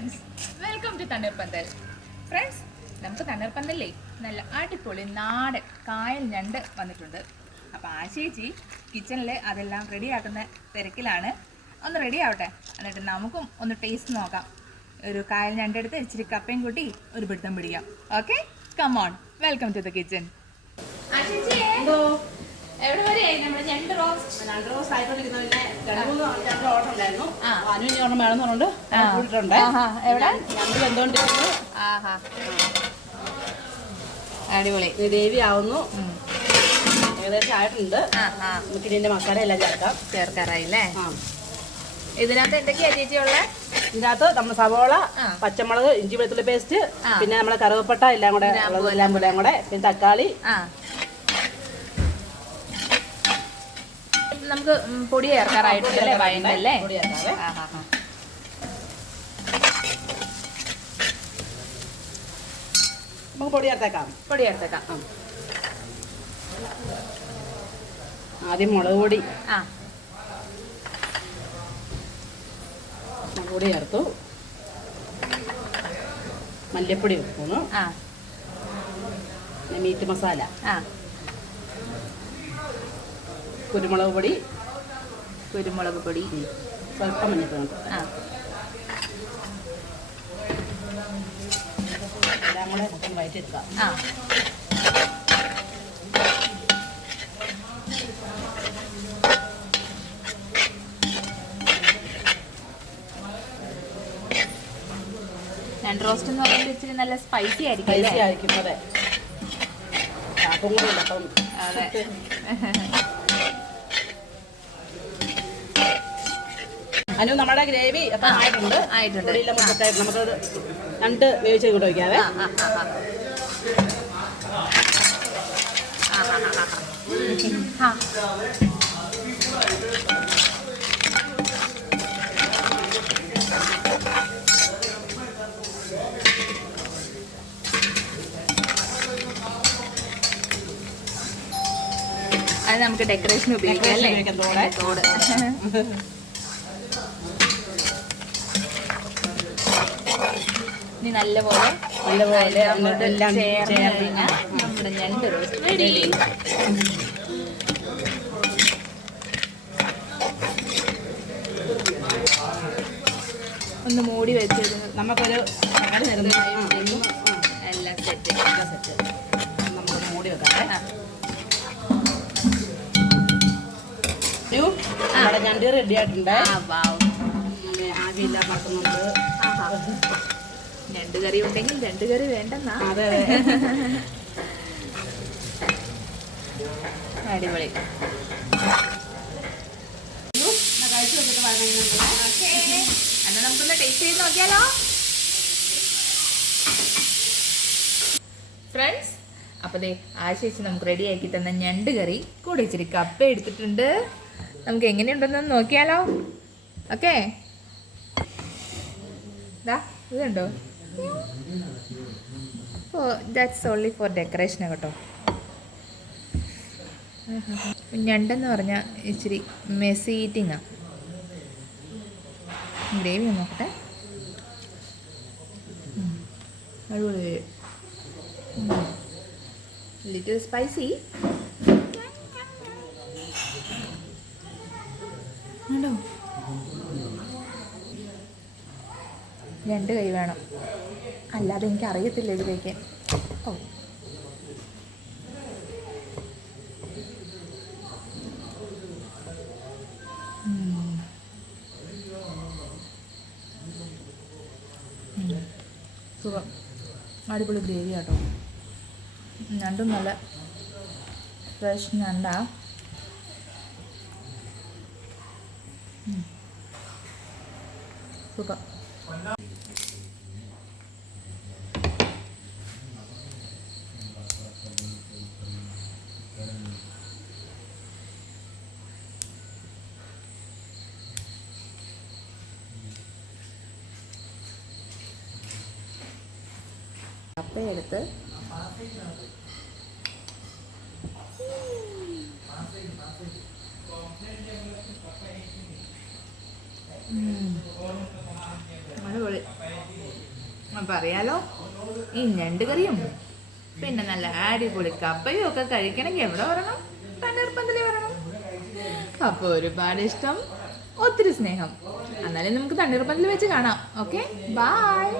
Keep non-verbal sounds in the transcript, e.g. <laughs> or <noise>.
Friends welcome to Thanneerpanthal friends നമുക്ക് തണ്ണീർപ്പന്തലില്ലേ നല്ല അടിപൊളി നാടൻ കായൽ ഞണ്ട് വന്നിട്ടുണ്ട്. അപ്പോൾ ആ ചേച്ചി കിച്ചണിൽ അതെല്ലാം റെഡിയാക്കുന്ന തിരക്കിലാണ്. ഒന്ന് റെഡി ആവട്ടെ. എന്നിട്ട് നമുക്കും ഒന്ന് ടേസ്റ്റ് നോക്കാം. ഒരു കായൽ ഞണ്ടെടുത്ത് ഇച്ചിരി കപ്പയും കൂട്ടി ഒരു പിടുത്തം പിടിക്കാം. Okay come on welcome to the kitchen ആ ചേച്ചിയെ എവിടെ വരെയായി നമ്മുടെ ഞണ്ട് റോസ്റ്റ് രണ്ട് ദിവസം ആയിക്കൊണ്ടിരിക്കുന്ന. പിന്നെ രണ്ട് മൂന്ന് രണ്ട് ഓർഡർ ഉണ്ടായിരുന്നു. ആ. അനു ഇനി വേണമെന്ന്. കൂട്ടിട്ടുണ്ട് എവിടെ? ഞണ്ട് ആഹാ. അടിപൊളി. ദേവി ആവുന്നു. ഏകദേശം ആയിട്ടുണ്ട്. നമുക്ക് ഇതിന്റെ മസാല എല്ലാം ചേർക്കാം. ചേർക്കാറായില്ലേ? ആ. ഇതിനകത്ത് എന്തൊക്കെയാ ചേച്ചി ഉള്ളത് ഇതിനകത്ത് നമ്മൾ സവോള പച്ചമുളക് ഇഞ്ചി വെളുത്തുള്ളി പേസ്റ്റ് പിന്നെ നമ്മുടെ കറുവപ്പട്ട എല്ലാം കൂടെ എല്ലാം കൂടെ പിന്നെ തക്കാളി നമുക്ക് പൊടി ചേർക്കാറായിട്ടുണ്ടല്ലേ വയണ്ടല്ലേ പൊടി ആഹാ, നമുക്ക് പൊടി ചേർത്തേക്കാം. പൊടി ചേർത്തേക്കാം. ആദ്യം മുളക് പൊടി. ആ. മുളക് പൊടി ചേർത്തു. മല്ലിപ്പൊടി വെക്കുന്നു മീറ്റ് മസാല. ആ. കുരുമുളക് പൊടി കുരുമുളക് പൊടി. സ്വല്പം മഞ്ഞപ്പൊടി ആ. എല്ലാം കൂടെ ആ. റോസ്റ്റ് എന്ന് പറയുമ്പോൾ ഇച്ചിരി നല്ല സ്പൈസി ആയിരിക്കും ആയിരിക്കും അതെ. ചാപ്പും കൂടെ ഇല്ല അപ്പം. അതെ. <laughs> അനു നമ്മുടെ ഗ്രേവി അപ്പം ആയിട്ടുണ്ട് ആയിട്ടുണ്ട്. പൊടിയെല്ലാം മുട്ടത്തായിട്ട് നമുക്കത് രണ്ട് വേവിച്ച് ഇങ്ങോട്ട് വയ്ക്കാവേ ആ, ആ, ആ, ആ. ആ, ആ, ആ, ആ. ആ. അത് നമുക്ക് ഡെക്കറേഷൻ ഉപയോഗിക്കാം അല്ലേ? തോട്. ഇനി നല്ലപോലെ നല്ലപോലെ ചേർന്ന് നമ്മുടെ ഞണ്ട് റോസ്റ്റ് റെഡി ഒന്ന് മൂടി വെച്ച് നമുക്കൊരു എല്ലാം സെറ്റ് എല്ലാം സെറ്റ് നമുക്ക് മൂടി വെക്കാം നമ്മുടെ ഞണ്ട് റെഡി ആയിട്ടുണ്ട്. പിന്നെ ആവിയെല്ലാം. രണ്ട് കറി ഉണ്ടെങ്കിൽ രണ്ട് കറി വേണ്ടെന്നാ. അതെ അടിപൊളി. കഴിച്ച് നമുക്കൊന്ന് ടേസ്റ്റ് ചെയ്ത് നോക്കിയാലോ? ഫ്രണ്ട്സ് അപ്പോൾ ദേ ആ ചേച്ചി നമുക്ക് റെഡി ആക്കി തന്ന ഞണ്ട് കറി കൂടെ ഇച്ചിരി കപ്പ എടുത്തിട്ടുണ്ട്. നമുക്ക് എങ്ങനെയുണ്ടെന്ന് നോക്കിയാലോ? ഓക്കെ. ഇതുണ്ടോ oh that's only for decoration കേട്ടോ. ഞണ്ടെന്ന് പറഞ്ഞാൽ ഇച്ചിരി മെസ്സി ഈറ്റിങ്ങാണ് ഗ്രേവി ഒന്ന് നോക്കട്ടെ. അടിപൊളി. ലിറ്റിൽ സ്പൈസി രണ്ട് കൈ വേണം. അല്ലാതെ എനിക്ക് അറിയത്തില്ല ഇതിലേക്ക്. ഓ. സുഖം. അടിപൊളി ഗ്രേവി ആട്ടോ. ഞണ്ടും നല്ല ഫ്രഷ് ഞണ്ടാ. സുഖം. കപ്പയെടുത്ത്. അടിപൊളി. അപ്പം അറിയാലോ ഈ ഞണ്ട് കറിയും പിന്നെ നല്ല അടിപൊളി കപ്പയും ഒക്കെ കഴിക്കണമെങ്കിൽ എവിടെ വരണം? തണ്ണീർപ്പന്തൽ വരണം. അപ്പോൾ ഒരുപാട് ഇഷ്ടം ഒത്തിരി സ്നേഹം. എന്നാലും നമുക്ക് തണ്ണീർപ്പന്തൽ വെച്ച് കാണാം. ഓക്കെ? ബായ്